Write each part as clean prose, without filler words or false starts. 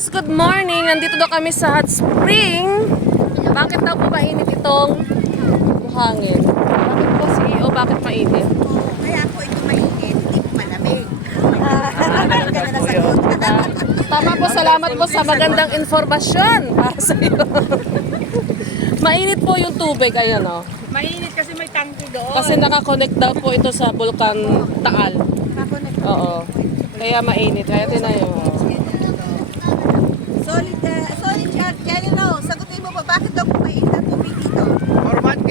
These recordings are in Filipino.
guys, good morning. Nandito daw kami sa hot spring. Bakit daw po mainit itong buhangin? Bakit po CEO, bakit mainit? Kaya ako ito mainit, hindi po malamig. Ganda po yun. Tama po, salamat po sa magandang informasyon para sa iyo. Mainit po yung tubig, ayan o. Mainit kasi may tangke doon. Kasi nakakonect daw po ito sa Bulkan Taal. Oo. Kaya mainit. Kaya tinayo. Solid chat. Yan yun o. Sagutin mo pa, bakit daw po mainit ang tubig dito? For 1K.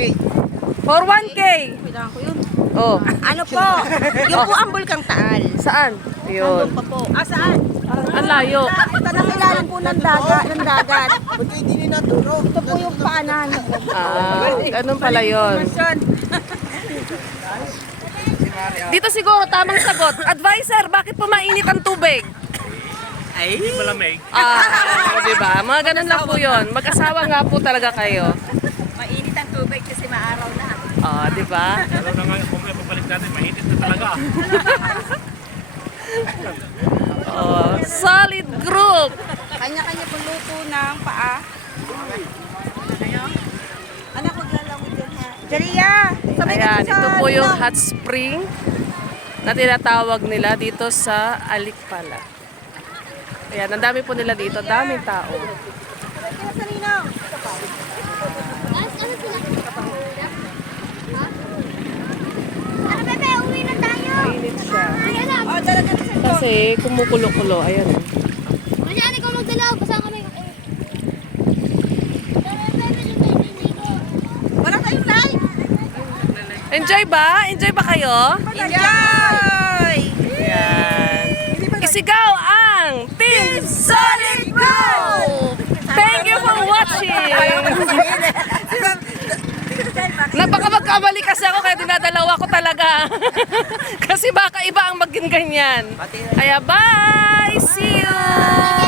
For 1K. Kailangan ko yun. Oh. Ano po? Yung po ang Bulkang Taal. Saan? Yun. Nandun pa po. Saan? Ang layo. Nakilala po ng dagat. Ba't hindi nila natulog? Ito po yung paanan. Ganun pala yun. Dito siguro, tamang sagot. Advisor, bakit po mainit ang tubig? Ay, hindi malamig. Diba? Mga ganun lang po yun. Mag-asawa nga po talaga kayo. Mainit ang tubig kasi maaraw na. Diba? Alam na nga, kung may pabalik natin, mainit na talaga. Solid group. Kanya-kanya pong luto ng paa. Anak, maglalawin din ha. Jaria! Sabay ka Ayan, dun sa ito po yung ano. hot spring na tinatawag nila dito sa Alikpala. Ayan, ang dami po nila dito. Daming tao. Sabay ka na sa Rinaw. Ano, Bebe? Uwi na tayo. Mainit siya. Ayan na. Talaga na sa Kasi kumukulo-kulo. Ayan. Masyari ko magdalaw. Basta kami. Wala tayong live. Enjoy ba? Enjoy ba kayo? Enjoy! Ayan. Isigaw ang Team Solid Group! Thank you for watching! Baka magkamali kasi ako kaya dinadalawa ko talaga. Kasi baka iba ang maging ganyan. Kaya bye! See you!